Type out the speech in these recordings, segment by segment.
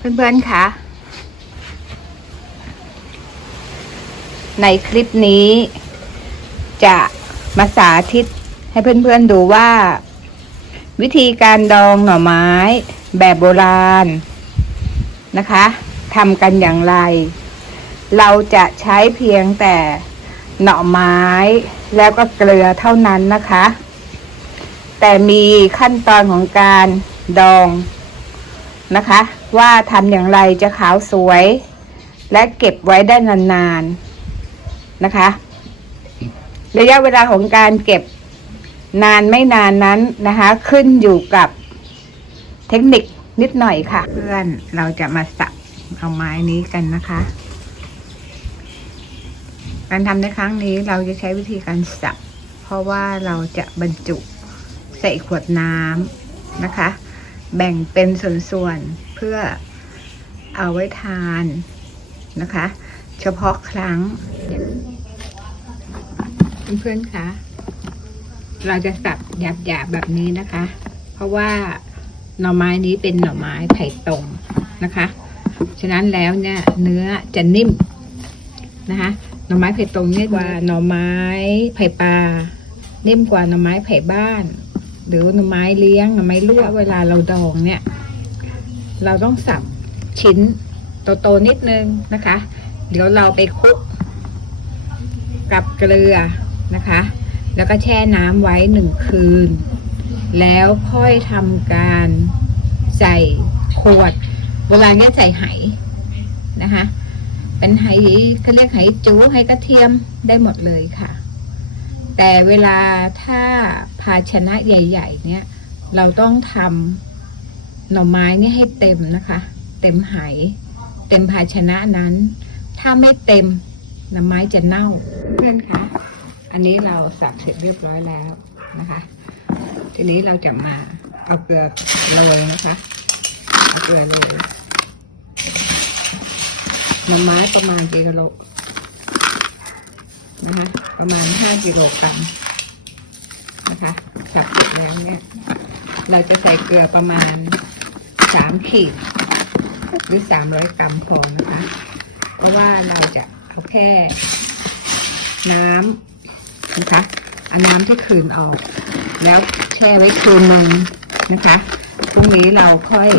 เพื่อนๆคะในคลิปนี้ จะมาสาธิตให้เพื่อนๆดูว่า วิธีการดองหน่อไม้ แบบโบราณนะคะทำกันอย่างไร เราจะใช้เพียงแต่หน่อไม้แล้วก็เกลือเท่านั้นนะคะ แต่มีขั้นตอนของการดอง นะคะ ว่าทำอย่างไรจะขาวสวย และเก็บไว้ได้นานๆนะคะ ระยะเวลาของการเก็บนานไม่นานนั้นนะคะ ขึ้นอยู่กับเทคนิคนิดหน่อยค่ะ เพื่อนเราจะมาสับเอาไม้นี้กันนะคะ การทำในครั้งนี้เราจะใช้วิธีการสับ เพราะว่าเราจะบรรจุใส่ขวดน้ำนะคะ แบ่งเป็นส่วนๆเพื่อเอาไว้ทานนะคะ เฉพาะครั้ง เพื่อนๆคะเราจะสับหยาบๆแบบนี้นะคะ เพราะว่าหน่อไม้นี้เป็นหน่อไม้ไผ่ตรงนะคะ ฉะนั้นแล้วเนี่ยเนื้อจะนิ่มนะคะ หน่อไม้ไผ่ตรงนี่กว่าหน่อไม้ไผ่ปลานิ่มกว่าหน่อไม้ไผ่บ้าน หรือหน่อไม้เลี้ยงหน่อไม้ลวกเวลาเราดองเนี่ย เราต้องสับชิ้นโตๆนิดนึงนะคะ เดี๋ยวเราไปคลุกกับเกลือนะคะ แล้วก็แช่น้ำไว้หนึ่งคืน แล้วค่อยทำการใส่ขวดเวลาเนี้ยใส่ไหนะคะ เป็นไหเขาเรียกไหจูไหกระเทียมได้หมดเลยค่ะ แต่เวลาถ้าภาชนะใหญ่ ๆ เนี่ย เราต้องทำหน่อไม้เนี่ยให้เต็มนะคะ เต็มไหเต็มภาชนะนั้น ถ้าไม่เต็มหน่อไม้จะเน่าเพื่อนคะอันนี้เราสับเสร็จเรียบร้อยแล้วนะคะ ทีนี้เราจะมาเอาเกลือโรยนะคะเอาเกลือโรยหน่อไม้ประมาณกี่กิโล นะคะประมาณห้ากิโลกรัมนะคะสับเสร็จแล้วเนี่ย เราจะใส่เกลือประมาณสามขีด หรือสามร้อยกรัมพอนะคะ เพราะว่าเราจะเอาแค่น้ำนะคะเอาน้ำที่คืนออก แล้วแช่ไว้คืนหนึ่งนะคะพรุ่งนี้เราค่อย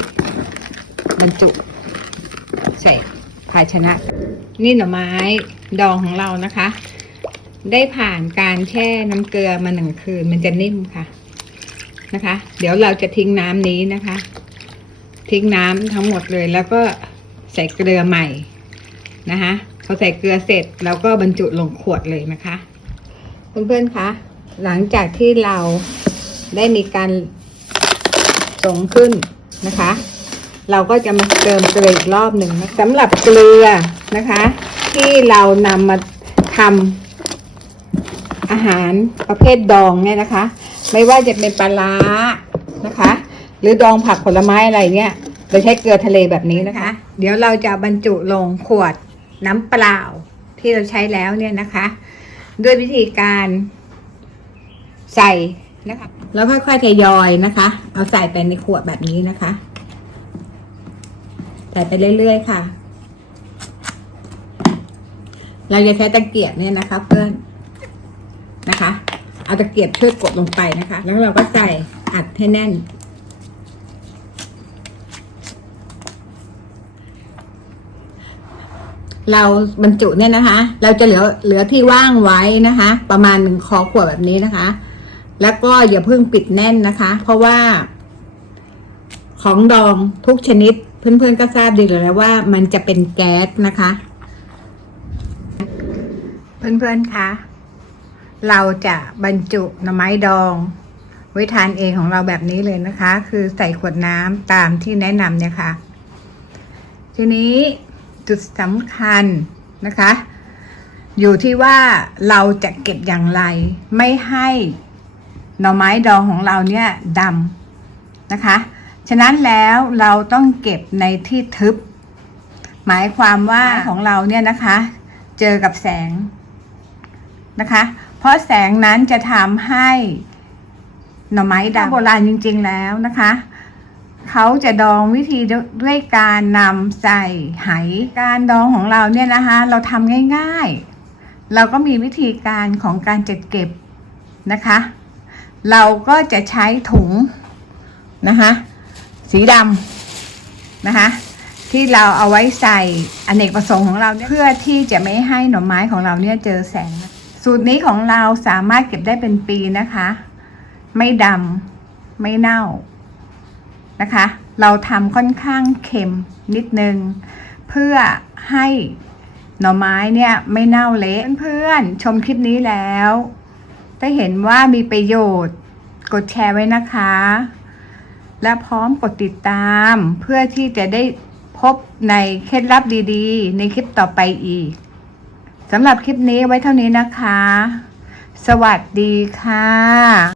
บรรจุใส่ภาชนะ นี่หน่อไม้ดองของเรานะคะ ได้ผ่านการแช่น้ำเกลือมาหนึ่งคืน มันจะนิ่มค่ะนะคะ เดี๋ยวเราจะทิ้งน้ำนี้นะคะ ทิ้งน้ำทั้งหมดเลยแล้วก็ใส่เกลือใหม่นะคะพอใส่เกลือเสร็จเราก็บรรจุลงขวดเลยนะคะ เพื่อนๆคะหลังจากที่เราได้มีการส่งขึ้นนะคะ เราก็จะมาเติมเกลืออีกรอบหนึ่งนะสำหรับเกลือนะคะ ที่เรานำมาทำ อาหารประเภทดองเนี่ยนะคะ ไม่ว่าจะเป็นปลาร้านะคะ หรือดองผักผลไม้อะไรเนี่ยเราใช้เกลือทะเลแบบนี้นะคะ เดี๋ยวเราจะบรรจุลงขวดน้ำเปล่าที่เราใช้แล้วเนี่ยนะคะ ด้วยวิธีการใส่นะคะ แล้วค่อยๆทยอยนะคะ เอาใส่ไปในขวดแบบนี้นะคะใส่ไปเรื่อยๆค่ะ เราจะใช้ตะเกียบเนี่ยนะคะเพื่อน นะคะ เอาตะเกียบช่วยกดลงไปนะคะ แล้วเราก็ใส่อัดให้แน่น เราบรรจุเนี่ยนะคะ เราจะเหลือเหลือที่ว่างไว้นะคะ ประมาณหนึ่งคอขวดแบบนี้นะคะ แล้วก็อย่าเพิ่งปิดแน่นนะคะ เพราะว่า ของดองทุกชนิดเพื่อนๆก็ทราบดีอยู่แล้วว่ามันจะเป็นแก๊สนะคะ เพื่อนๆคะ เราจะบรรจุหน่อไม้ดอง ไว้ทานเองของเราแบบนี้เลยนะคะ คือใส่ขวดน้ำตามที่แนะนำเนี่ยค่ะ ทีนี้จุดสำคัญนะคะ อยู่ที่ว่าเราจะเก็บอย่างไร ไม่ให้หน่อไม้ดองของเราเนี่ยดำนะคะ ฉะนั้นแล้วเราต้องเก็บในที่ทึบ หมายความว่าของเราเนี่ยนะคะ เจอกับแสงนะคะ เพราะแสงนั้นจะทำให้หน่อไม้ดำโบราณจริง ๆแล้วนะคะ เขาจะดองวิธีด้วยการนำใส่ไหการดองของเราเนี่ยนะคะ เราทำง่ายๆ เราก็มีวิธีการของการจัดเก็บนะคะ เราก็จะใช้ถุงนะคะสีดำนะคะที่เราเอาไว้ใส่อเนกประสงค์ของเราเเพื่อที่จะไม่ให้หน่อไม้ของเราเนี่ยเจอแสง สูตรนี้ของเราสามารถเก็บได้เป็นปีนะคะ ไม่ดำไม่เน่านะคะ เราทำค่อนข้างเค็มนิดนึง เพื่อให้หน่อไม้เนี่ยไม่เน่าเละเพื่อนๆชมคลิปนี้แล้วได้เห็นว่ามีประโยชน์กดแชร์ไว้นะคะ และพร้อมกดติดตามเพื่อที่จะได้พบในเคล็ดลับดีๆ ในคลิปต่อไปอีก สำหรับคลิปนี้ไว้เท่านี้นะคะ สวัสดีค่ะ